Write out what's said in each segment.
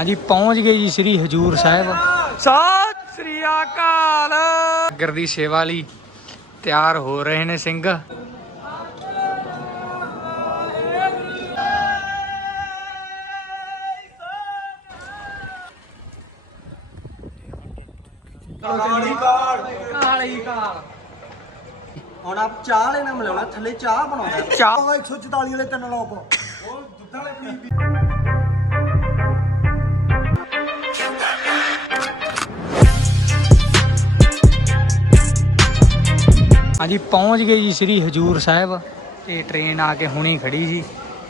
ਹਾਂਜੀ ਪਹੁੰਚ ਗਏ ਜੀ ਸ੍ਰੀ ਹਜੂਰ ਸਾਹਿਬ। ਸਤਿ ਸ੍ਰੀ ਅਕਾਲ। ਨਗਰ ਦੀ ਸੇਵਾ ਲਈ ਤਿਆਰ ਹੋ ਰਹੇ ਨੇ ਸਿੰਘ। ਕਾਲੀ ਕਾਲ ਕਾਲੀ ਕਾਲ ਹੁਣ ਆਪ ਚਾਹ ਵਾਲੇ ਨਾਲ ਮਿਲਾਉਣਾ ਥੱਲੇ ਚਾਹ ਬਣਾਉਣਾ। ਚਾਹ। 144 ਵਾਲੇ ਤਿੰਨ ਲੋਕ ਹਾਂਜੀ ਪਹੁੰਚ ਗਏ ਜੀ ਸ੍ਰੀ ਹਜੂਰ ਸਾਹਿਬ ਤੇ ਟ੍ਰੇਨ ਆ ਕੇ ਹੁਣੀ ਖੜੀ ਜੀ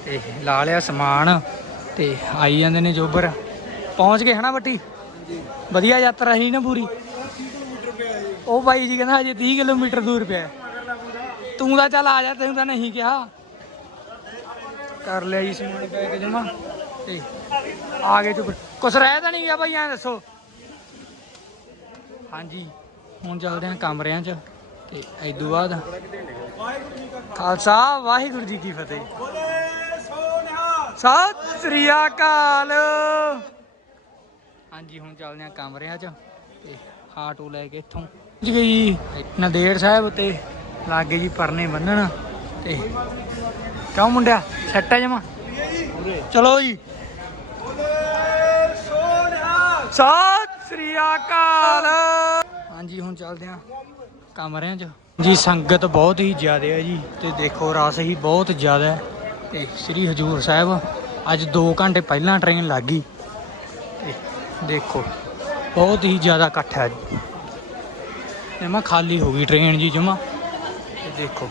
ਤੇ ਲਾ ਲਿਆ ਸਮਾਨ ਤੇ ਆਈ ਜਾਂਦੇ ਨੇ ਜੋਬਰ। ਪਹੁੰਚ ਗਏ ਹਨਾ ਬੱਟੀ? ਵਧੀਆ ਯਾਤਰਾ ਸੀ ਨਾ ਪੂਰੀ। ਉਹ ਬਾਈ ਜੀ ਕਹਿੰਦਾ ਹਜੇ 30 ਕਿਲੋਮੀਟਰ ਦੂਰ ਪਿਆ। ਤੂੰ ਤਾਂ ਚੱਲ ਆ ਜਾ, ਤੈਨੂੰ ਤਾਂ ਨਹੀਂ ਕਿਹਾ। ਕਰ ਲਿਆ ਜੀ ਸਮਾਨ ਪੈਕ ਜਮਾ ਤੇ ਆ ਗਏ ਚੁੱਪ ਕੁਛ ਰਹਿ ਤਾਂ ਨਹੀਂ ਗਿਆ ਭਾਈ ਐਂ ਦੱਸੋ। ਹਾਂਜੀ, ਹੁਣ ਚੱਲਦੇ ਹਾਂ ਕਮਰਿਆਂ 'ਚ। ਤੇ ਐਦੂ ਬਾਅਦ। ਖਾਲਸਾ ਵਾਹਿਗੁਰੂ ਜੀ ਕੀ ਫਤਿਹ। ਸਤਿ ਸ੍ਰੀ ਅਕਾਲ। ਹਾਂਜੀ ਹੁਣ ਚੱਲਦੇ ਹਾਂ ਕਮਰਿਆਂ 'ਚ ਤੇ ਆਟੋ ਲੈ ਕੇ ਇੱਥੋਂ। ਜੀ ਨੰਦੇੜ ਸਾਹਿਬ ਤੇ ਲਾਗੇ ਜੀ ਪਰਨੇ ਬੰਨਣ ਤੇ। ਕਿਉਂ ਮੁੰਡਿਆ? ਸੈੱਟ ਹੈ ਜਮਾ? ਚਲੋ ਜੀ। ਸਤਿ ਸ੍ਰੀ ਅਕਾਲ। ਹਾਂਜੀ ਹੁਣ ਚੱਲਦੇ ਹਾਂ। ਕਮਰਿਆਂ 'ਚ। ਜੀ, ਸੰਗਤ ਬਹੁਤ ਹੀ ਜ਼ਿਆਦਾ ਹੈ ਜੀ। ਤੇ ਦੇਖੋ, ਰਸ ਹੀ ਬਹੁਤ ਜ਼ਿਆਦਾ ਹੈ। ਤੇ ਸ੍ਰੀ ਹਜੂਰ ਸਾਹਿਬ, ਅੱਜ 2 ਘੰਟੇ ਪਹਿਲਾਂ ਟ੍ਰੇਨ ਲੱਗ ਗਈ। ਤੇ ਦੇਖੋ, ਬਹੁਤ ਹੀ ਜ਼ਿਆਦਾ ਇਕੱਠ ਹੈ। ਅੱਜ ਜਮਾ ਖਾਲੀ ਹੋ ਗਈ ਟ੍ਰੇਨ ਜੀ, ਜਮਾ। ਤੇ ਦੇਖੋ।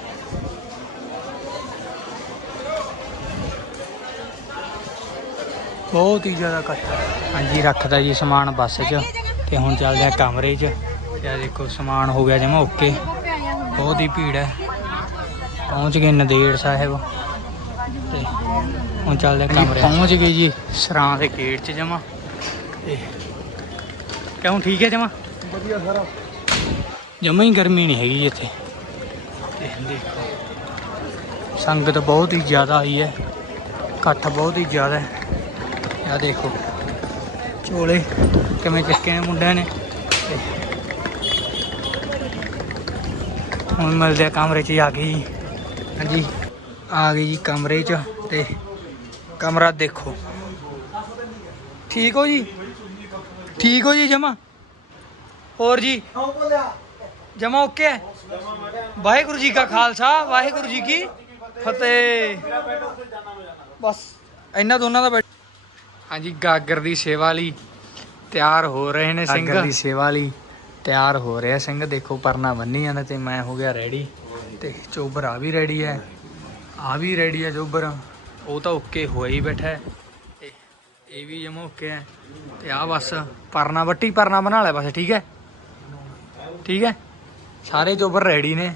ਬਹੁਤ ਹੀ ਜ਼ਿਆਦਾ ਇਕੱਠ ਹਾਂਜੀ, ਰੱਖਦਾ ਜੀ ਸਮਾਨ ਬੱਸ 'ਚ। ਤੇ ਹੁਣ ਚੱਲਦੇ ਆ ਕਮਰੇ 'ਚ। ਆਹ ਦੇਖੋ ਸਮਾਨ ਹੋ ਗਿਆ ਜਮਾ ਓਕੇ। ਬਹੁਤ ਹੀ ਭੀੜ ਹੈ। ਪਹੁੰਚ ਗਏ ਨੰਦੇੜ ਸਾਹਿਬ। ਤੇ ਹੁਣ ਚੱਲਦੇ ਕਮਰੇ। ਪਹੁੰਚ ਗਏ ਜੀ। ਸਰਾਂ ਦੇ ਗੇਟ 'ਚ ਜਮਾ। ਤੇ ਕਿਉਂ ਠੀਕ ਹੈ ਜਮਾ? ਵਧੀਆ ਸਾਰਾ। ਜਮਾ ਹੀ ਗਰਮੀ ਨਹੀਂ ਹੈਗੀ ਇੱਥੇ। ਤੇ ਦੇਖੋ ਸੰਗਤ ਬਹੁਤ ਹੀ ਜ਼ਿਆਦਾ ਆਈ ਹੈ। ਇਕੱਠ ਬਹੁਤ ਹੀ ਜ਼ਿਆਦਾ ਹੈ। ਆ ਦੇਖੋ ਝੋਲੇ ਕਿਵੇਂ ਚੱਕੇ ਨੇ ਮੁੰਡਿਆਂ ਨੇ ਤੇ ਹੁਣ ਮਿਲਦੇ ਆ ਕਮਰੇ 'ਚ ਆ ਗਈ ਹਾਂਜੀ। ਆ ਗਈ ਜੀ ਕਮਰੇ 'ਚ ਤੇ ਕਮਰਾ ਦੇਖੋ। ਠੀਕ ਹੋ ਜੀ? ਠੀਕ ਹੋ ਜੀ ਜਮਾ? ਹੋਰ ਜੀ? ਜਮਾ ਓਕੇ ਵਾਹਿਗੁਰੂ ਜੀ ਕਾ ਖਾਲਸਾ ਵਾਹਿਗੁਰੂ ਜੀ ਕੀ ਫਤਿਹ। ਬਸ ਇਹਨਾਂ ਦੋਨਾਂ ਦਾ ਹਾਂਜੀ ਗਾਗਰ ਦੀ ਸੇਵਾ ਲਈ ਤਿਆਰ ਹੋ ਰਹੇ ਨੇ ਸਿੰਘ। ਗਾਗਰ ਦੀ ਸੇਵਾ ਲਈ। ਤਿਆਰ ਹੋ ਰਿਹਾ ਸਿੰਘ। ਦੇਖੋ ਪਰਨਾ ਬੰਨੀ ਜਾਂਦਾ ਤੇ ਮੈਂ ਹੋ ਗਿਆ ਰੈਡੀ ਤੇ ਚੋਬਰ ਆ ਵੀ ਰੈਡੀ ਹੈ। ਆ ਵੀ ਰੈਡੀ ਹੈ ਚੋਬਰ। ਉਹ ਤਾਂ ਓਕੇ ਹੋਇਆ ਹੀ ਬੈਠਾ ਹੈ। ਤੇ ਇਹ ਵੀ ਜਮਾ ਓਕੇ ਹੈ। ਤੇ ਆ ਬਸ ਪਰਨਾ ਵੱਟੀ ਪਰਨਾ ਬਣਾ ਲਿਆ ਬਸ ਠੀਕ ਹੈ? ਠੀਕ ਹੈ? ਸਾਰੇ ਜੋਬਰ ਰੈਡੀ ਨੇ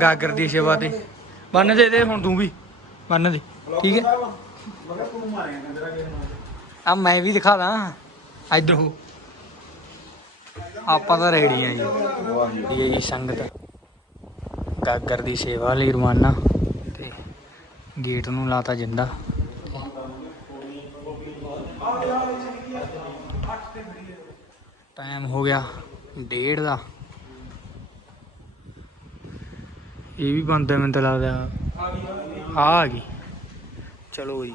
ਗਾਗਰ ਦੀ ਸੇਵਾ ਤੇ। ਬੰਨ ਦੇ ਦੇ ਹੁਣ ਤੂੰ ਵੀ ਬੰਨ ਦੇ। ਠੀਕ ਹੈ? ਆ ਮੈਂ ਵੀ ਦਿਖਾ ਦਾਂ। ਇਧਰ ਹੋ। ਆਪਾਂ ਤਾਂ ਰੈਡੀ ਆ ਜੀ। ਇਹ ਹੈ ਜੀ ਸੰਗਤ। ਗਾਗਰ ਦੀ ਸੇਵਾ ਲਈ ਰਵਾਨਾ। ਤੇ ਗੇਟ ਨੂੰ ਲਾਤਾ ਜਿੰਦਾ। ਟਾਈਮ ਹੋ ਗਿਆ ਡੇਢ ਦਾ। ਇਹ ਵੀ ਬੰਦ ਹੈ ਮੈਨੂੰ ਤਾਂ ਲੱਗਦਾ। ਆ ਆ ਗਈ। ਚਲੋ ਜੀ।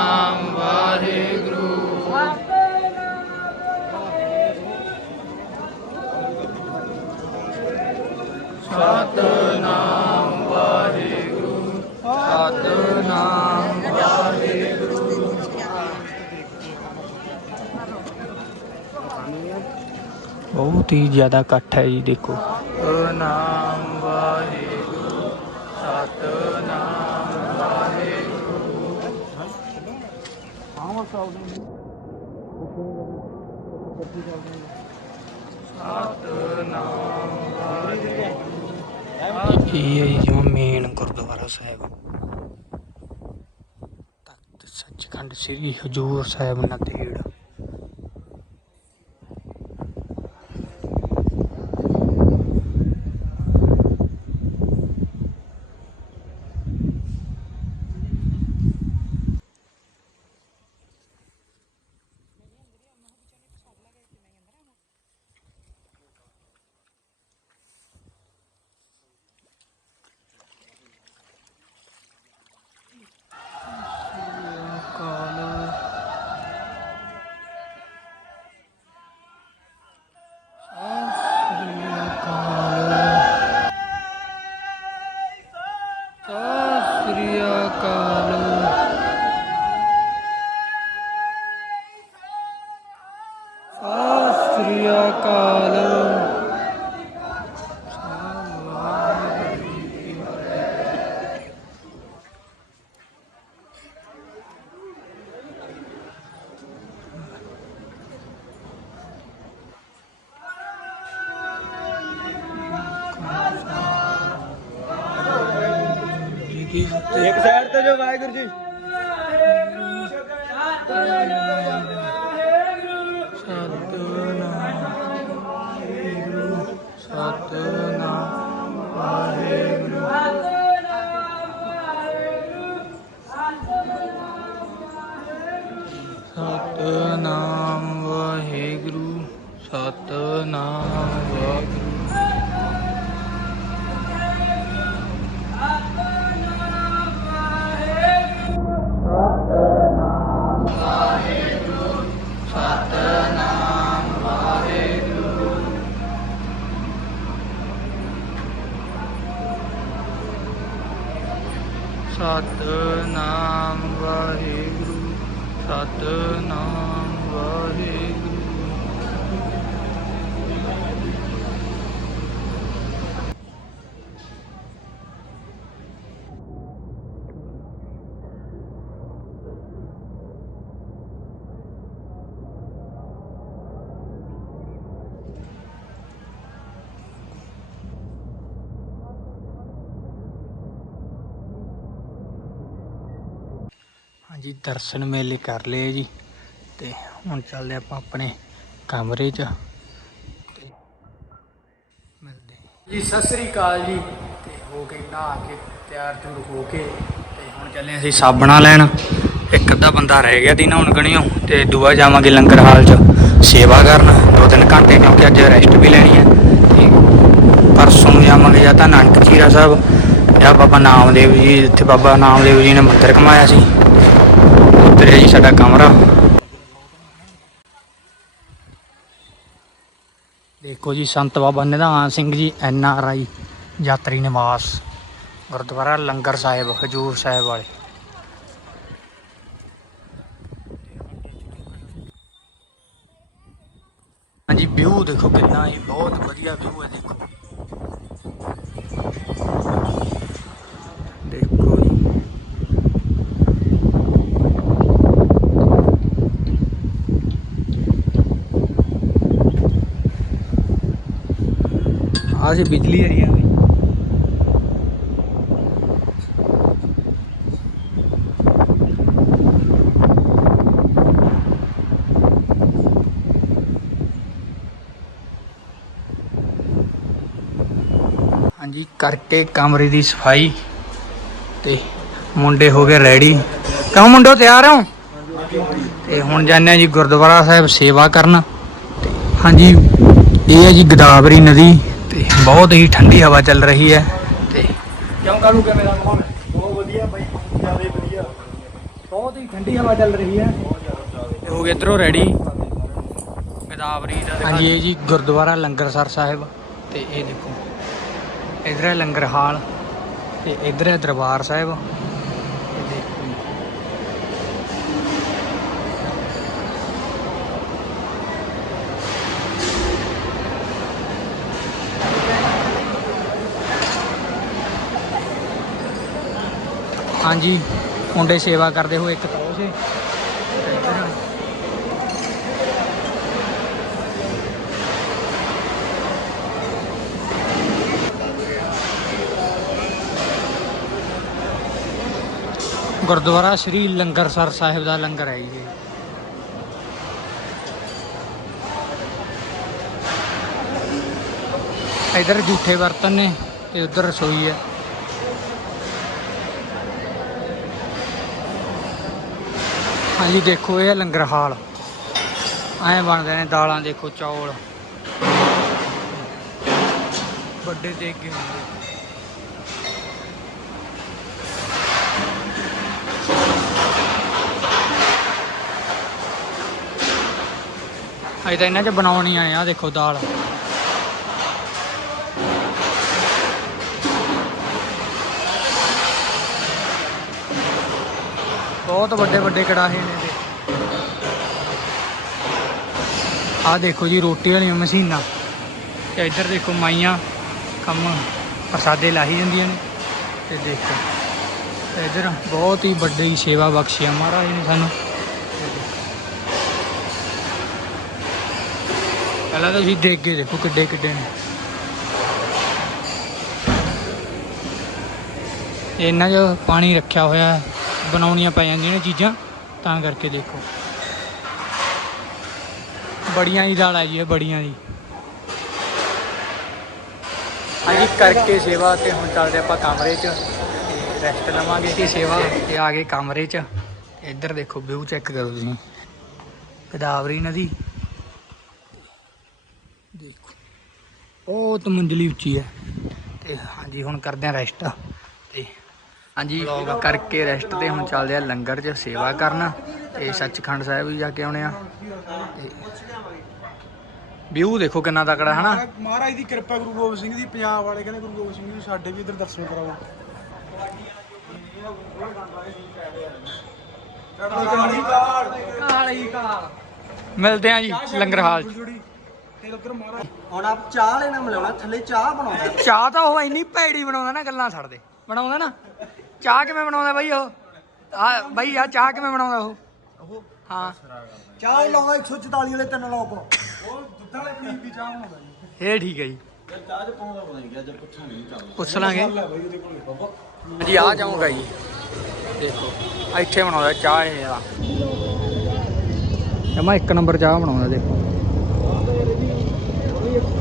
बहुत ही ज़्यादा कट है जी देखो। ये जो मेन गुरुद्वारा साहब। तख्त सचखंड श्री हजूर साहब नंदेड़ ਇੱਕ ਸਾਈਡ ਤੇ ਜੋ ਵਾਹਿਗੁਰੂ ਜੀ। ਸਤਨਾਮ ਸਤਨਾਮ ਵਾਹਿਗੁਰੂ ਸਤਨਾਮ ਵਾਹਿਗੁਰੂ। ਸਤਨਾਮ ਵਾਹਿਗੁਰੂ। ਹਾਂਜੀ, ਦਰਸ਼ਨ ਮੇਲੇ ਕਰ ਲਏ ਜੀ। ਤੇ ਹੁਣ ਚੱਲਦੇ ਆਪਾਂ ਆਪਣੇ ਕਮਰੇ 'ਚ। ਤੇ ਮਿਲਦੇ ਜੀ, ਸਤਿ ਸ੍ਰੀ ਅਕਾਲ ਜੀ। ਤੇ ਹੋ ਕੇ ਨਹਾ ਕੇ, ਤਿਆਰ ਤੁਰ ਹੋ ਕੇ। ਤੇ ਹੁਣ ਚੱਲੇ ਅਸੀਂ ਸਾਬਣਾ ਲੈਣ। ਇੱਕ ਅੱਧਾ ਬੰਦਾ ਰਹਿ ਗਿਆ ਦੀ ਨਹਾਉਣ ਗਣਿਓ ਤੇ ਦੂਆ ਜਾਵਾਂਗੇ ਲੰਗਰ ਹਾਲ 'ਚ ਸੇਵਾ ਕਰਨ। ਦੋ ਤਿੰਨ ਘੰਟੇ ਕਿਉਂਕਿ ਅੱਜ ਰੈਸਟ ਵੀ ਲੈਣੀ ਹੈ। ਤੇ ਪਰਸੋਂ ਜਾਵਾਂਗੇ ਜਾਂ ਤਾਂ ਨਾਨਕ ਚੀਰਾ ਸਾਹਿਬ। ਜਾਂ ਬਾਬਾ ਨਾਮਦੇਵ ਜੀ, ਜਿੱਥੇ ਬਾਬਾ ਨਾਮਦੇਵ ਜੀ ਨੇ ਮੰਦਰ ਕਮਾਇਆ ਸੀ। ਉੱਧਰ ਜੀ ਸਾਡਾ ਕਮਰਾ ਦੇਖੋ ਜੀ, ਸੰਤ ਬਾਬਾ Nidhan Singh ji, N R I, ਯਾਤਰੀ ਨਿਵਾਸ, ਗੁਰਦੁਆਰਾ ਲੰਗਰ ਸਾਹਿਬ, ਹਜੂਰ ਸਾਹਿਬ ਵਾਲੇ। ਹਾਂਜੀ, ਵਿਊ ਦੇਖੋ ਕਿੰਨਾ ਹੀ ਬਹੁਤ ਵਧੀਆ ਵਿਊ ਹੈ આ છે બિજલી એરિયાની ਹਾਂਜੀ, ਕਰਕੇ ਕਮਰੇ ਦੀ ਸਫ਼ਾਈ ਤੇ ਮੁੰਡੇ ਹੋ ਗਏ ਰੈਡੀ। ਕਹੋ ਮੁੰਡੋ ਤਿਆਰ ਹੋ? ਤੇ ਹੁਣ ਜਾਣਿਆ ਜੀ ਗੁਰਦੁਆਰਾ ਸਾਹਿਬ ਸੇਵਾ ਕਰਨ। ਹਾਂਜੀ, ਇਹ ਹੈ ਜੀ ਗਦਾਵਰੀ ਨਦੀ। ਤੇ ਬਹੁਤ ਹੀ ਠੰਡੀ ਹਵਾ ਚੱਲ ਰਹੀ ਹੈ ਤੇ ਕਿਉਂ ਕਾਲੂ ਮਾਹੌਲ ਬਹੁਤ ਵਧੀਆ ਬਾਈ ਜ਼ਿਆਦਾ ਵਧੀਆ। ਬਹੁਤ ਹੀ ਠੰਡੀ ਹਵਾ ਚੱਲ ਰਹੀ ਹੈ। ਤੇ ਹੋ ਗਏ ਇਧਰੋਂ ਰੈਡੀ ਗਦਾਵਰੀ ਦਾ ਹਾਂਜੀ ਇਹ ਜੀ ਗੁਰਦੁਆਰਾ ਲੰਗਰਸਰ ਸਾਹਿਬ ਤੇ ਇਹ ਦੇਖੋ। ਇਧਰ ਹੈ ਲੰਗਰ ਹਾਲ ਤੇ ਇਧਰ ਹੈ ਦਰਬਾਰ ਸਾਹਿਬ। ਹਾਂਜੀ, ਮੁੰਡੇ ਸੇਵਾ ਕਰਦੇ ਹੋਏ ਇੱਕ ਤੌ ਗੁਰਦੁਆਰਾ ਸ੍ਰੀ ਲੰਗਰਸਰ ਸਾਹਿਬ ਦਾ ਲੰਗਰ ਹੈ ਜੀ ਇਹ। ਇਧਰ ਜੂਠੇ ਬਰਤਨ ਨੇ ਤੇ ਉਧਰ ਰਸੋਈ ਹੈ ਹਾਂਜੀ, ਦੇਖੋ ਇਹ ਲੰਗਰ ਹਾਲ। ਐਂ ਬਣਦੇ ਨੇ ਦਾਲਾਂ, ਦੇਖੋ ਚੌਲ। ਵੱਡੇ ਦੇਗੇ ਹੁੰਦੇ। ਅਜੇ ਤਾਂ ਇਹਨਾਂ 'ਚ ਬਣਾਉਣੀਆਂ ਨੇ ਆ, ਦੇਖੋ ਦਾਲ। ਬਹੁਤ ਵੱਡੇ ਵੱਡੇ ਕੜਾਹੇ ਨੇ ਇਹਦੇ। ਆ ਦੇਖੋ ਜੀ ਰੋਟੀ ਵਾਲੀਆਂ ਮਸ਼ੀਨਾਂ। ਤੇ ਇੱਧਰ ਦੇਖੋ ਮਾਈਆਂ ਕੰਮ ਪ੍ਰਸਾਦੇ ਲਾਹੀ ਜਾਂਦੀਆਂ ਨੇ। ਤੇ ਦੇਖੋ, ਇੱਧਰ ਬਹੁਤ ਹੀ ਵੱਡੀ ਸੇਵਾ ਬਖਸ਼ੀ ਆ ਮਹਾਰਾਜ ਨੇ ਸਾਨੂੰ। ਪਹਿਲਾਂ ਤਾਂ ਤੁਸੀਂ ਦੇਖ ਕੇ ਦੇਖੋ ਕਿੱਡੇ ਕਿੱਡੇ ਨੇ। ਇਹਨਾਂ 'ਚ ਪਾਣੀ ਰੱਖਿਆ ਹੋਇਆ ਹੈ। ਬਣਾਉਣੀਆਂ ਪੈ ਜਾਂਦੀਆਂ ਨੇ ਚੀਜ਼ਾਂ, ਤਾਂ ਕਰਕੇ ਦੇਖੋ। ਬੜੀਆਂ ਦੀ ਦਾਲ ਹੈ ਜੀ ਇਹ ਬੜੀਆਂ ਦੀ। ਹਾਂਜੀ, ਕਰਕੇ ਸੇਵਾ ਤੇ ਹੁਣ ਚੱਲਦੇ ਆਪਾਂ ਕਮਰੇ 'ਚ। ਰੈਸਟ ਲਵਾਂਗੇ ਤੇ ਸੇਵਾ ਤੇ ਆ ਗਏ ਕਮਰੇ 'ਚ। ਇੱਧਰ ਦੇਖੋ, ਵਿਊ ਚੈੱਕ ਕਰੋ ਤੁਸੀਂ। ਗਦਾਵਰੀ ਨਦੀ। ਦੇਖੋ, ਬਹੁਤ ਮੰਜ਼ਲੀ ਉੱਚੀ ਹੈ। ਤੇ ਹਾਂਜੀ, ਹੁਣ ਕਰਦੇ ਆ ਰੈਸਟ। ਤੇ ਹਾਂਜੀ ਕਰਕੇ ਰੈਸਟ ਤੇ ਹੁਣ ਚੱਲਦੇ ਆ ਲੰਗਰ 'ਚ ਸੇਵਾ ਕਰਨ ਤੇ ਸੱਚਖੰਡ ਸਾਹਿਬ ਵੀ ਜਾ ਕੇ ਆਉਣੇ ਆ। ਤੇ ਵਿਊ ਦੇਖੋ ਕਿੰਨਾ ਤਕੜਾ ਹਨਾ? ਮਹਾਰਾਜ ਦੀ ਕਿਰਪਾ ਗੁਰੂ ਗੋਬਿੰਦ ਸਿੰਘ ਦੀ ਪੰਜਾਬ ਵਾਲੇ ਕਹਿੰਦੇ ਗੁਰੂ ਗੋਬਿੰਦ ਸਿੰਘ ਜੀ ਸਾਡੇ ਵੀ ਇੱਧਰ ਦਰਸ਼ਨ ਕਰਾਓ। ਕਾਲੀ ਕਾਲ। ਮਿਲਦੇ ਆ ਜੀ ਲੰਗਰ ਹਾਲ 'ਚ ਹੁਣ ਆਪ ਚਾਹ ਲੈਣਾ ਮਿਲਾਉਣਾ ਥੱਲੇ ਚਾਹ ਬਣਾਉਂਦਾ। ਚਾਹ ਤਾਂ ਉਹ ਇੰਨੀ ਭੈੜੀ ਬਣਾਉਂਦਾ ਨਾ ਗੱਲਾਂ ਛੱਡਦੇ। ਬਣਾਉਂਦਾ ਨਾ। ਚਾਹ ਕਿਵੇਂ ਬਣਾਉਂਦਾ ਬਾਈ ਉਹ ਆ ਬਾਈ ਆ ਚਾਹ ਕਿਵੇਂ ਬਣਾਉਂਦਾ ਉਹ ਹਾਂ ਚਾਹ ਲਾਉਂਦਾ 144 ਵਾਲੇ ਤਿੰਨ ਲੋਕ ਉਹ ਦੁੱਧ ਵਾਲੇ ਪਨੀਰ ਦੀ ਚਾਹ ਬਣਾਉਂਦਾ ਜੀ ਇਹ ਠੀਕ ਹੈ ਜੀ ਚਾਹ ਚ ਪਾਉਂਦਾ ਪਤਾ ਨਹੀਂ ਗਿਆ ਜੇ ਪੁੱਛਾਂ ਨਹੀਂ ਚੱਲ ਪੁੱਛ ਲਾਂਗੇ ਲੈ ਬਾਈ ਉਹਦੇ ਕੋਲ ਜੀ ਆ ਜਾਊਂਗਾ ਜੀ ਦੇਖੋ ਇੱਥੇ ਬਣਾਉਂਦਾ ਚਾਹ ਇਹ ਆ ਜਮਾ ਇੱਕ ਨੰਬਰ ਚਾਹ ਬਣਾਉਂਦਾ ਦੇਖੋ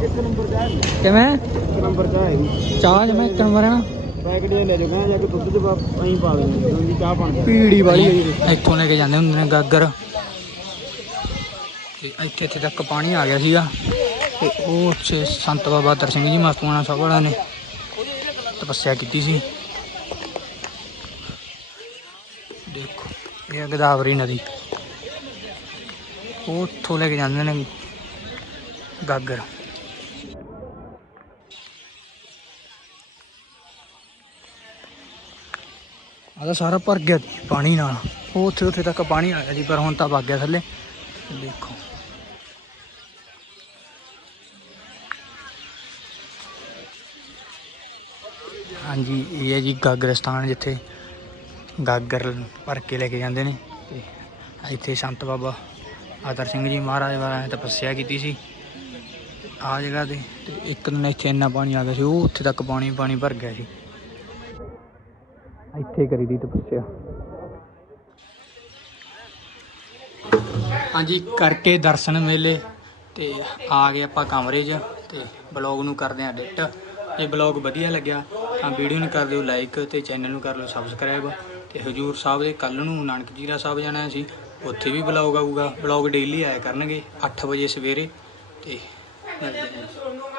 ਇੱਕ ਨੰਬਰ ਚਾਹ ਹੈ ਕਿਵੇਂ ਇੱਕ ਨੰਬਰ ਚਾਹ ਹੈ ਚਾਹ ਜਮਾ ਇੱਕ ਨੰਬਰ ਹੈ ਨਾ ਪੈਕਟ ਲੈ ਜਾਓ ਕਹਿੰਦਾ ਜਾ ਕੇ ਦੁੱਧ ਚ ਐਂ ਪਾ ਦੇਣੀ ਉਹਦੀ ਚਾਹ ਬਣ ਜਾਂਦੀ ਪੀੜੀ ਵਾਲੀ ਹੈ ਜੀ। ਇੱਥੋਂ ਲੈ ਕੇ ਜਾਂਦੇ ਹੁੰਦੇ ਨੇ ਗਾਗਰ। ਤੇ ਇੱਥੇ ਇੱਥੇ ਤੱਕ ਪਾਣੀ ਆ ਗਿਆ ਸੀਗਾ। ਤੇ ਉਹ ਉੱਥੇ ਸੰਤ ਬਾਬਾ ਦਰ ਸਿੰਘ ਜੀ ਮਸਤੂਆਣਾ ਸਾਹਿਬ ਵਾਲਿਆਂ ਨੇ ਤਪੱਸਿਆ ਕੀਤੀ ਸੀ। ਦੇਖੋ ਇਹ ਗਦਾਵਰੀ ਨਦੀ। ਉਹ ਉੱਥੋਂ ਲੈ ਕੇ ਜਾਂਦੇ ਨੇ ਗਾਗਰ। ਆ ਤਾਂ ਸਾਰਾ ਭਰ ਗਿਆ ਸੀ ਪਾਣੀ ਨਾਲ। ਉਹ ਉੱਥੇ ਉੱਥੇ ਤੱਕ ਪਾਣੀ ਆ ਗਿਆ ਸੀ ਪਰ ਹੁਣ ਤਾਂ ਵਗ ਗਿਆ ਥੱਲੇ। ਦੇਖੋ। ਹਾਂਜੀ, ਇਹ ਹੈ ਜੀ ਗਾਗਰਸਤਾਨ ਜਿੱਥੇ ਗਾਗਰ ਭਰ ਕੇ ਲੈ ਕੇ ਜਾਂਦੇ ਨੇ। ਤੇ ਇੱਥੇ ਸੰਤ ਬਾਬਾ ਆਦਰ ਸਿੰਘ ਜੀ ਮਹਾਰਾਜ ਵਾਲਾ ਤਪੱਸਿਆ ਕੀਤੀ ਸੀ। ਆ ਜਗ੍ਹਾ ਤੇ ਤੇ ਇੱਕ ਦਿਨ ਇੱਥੇ ਇੰਨਾ ਪਾਣੀ ਆ ਗਿਆ ਸੀ, ਉਹ ਉੱਥੇ ਤੱਕ ਪਾਣੀ ਪਾਣੀ ਭਰ ਗਿਆ ਸੀ। ਇੱਥੇ ਕਰੀ ਦੀ ਤਪੱਸਿਆ। ਹਾਂਜੀ, ਕਰਕੇ ਦਰਸ਼ਨ ਮੇਲੇ ਤੇ ਆ ਗਏ ਆਪਾਂ ਕਮਰੇ 'ਚ ਤੇ ਬਲੌਗ ਨੂੰ ਕਰਦੇ ਆ ਐਡਿਟ। ਜੇ ਬਲੌਗ ਵਧੀਆ ਲੱਗਿਆ ਤਾਂ ਵੀਡੀਓ ਨੂੰ ਕਰ ਦਿਓ ਲਾਈਕ ਤੇ ਚੈਨਲ ਨੂੰ ਕਰ ਲਓ ਸਬਸਕ੍ਰਾਈਬ। ਤੇ ਹਜੂਰ ਸਾਹਿਬ ਦੇ ਕੱਲ ਨੂੰ ਨਾਨਕ ਜੀਰਾ ਸਾਹਿਬ ਜਾਣਾ ਸੀ ਉੱਥੇ ਵੀ ਬਲੌਗ ਆਊਗਾ। ਬਲੌਗ ਡੇਲੀ ਆਇਆ ਕਰਨਗੇ 8 ਵਜੇ ਸਵੇਰੇ ਤੇ ਮਿਲਦੇ ਹਾਂ।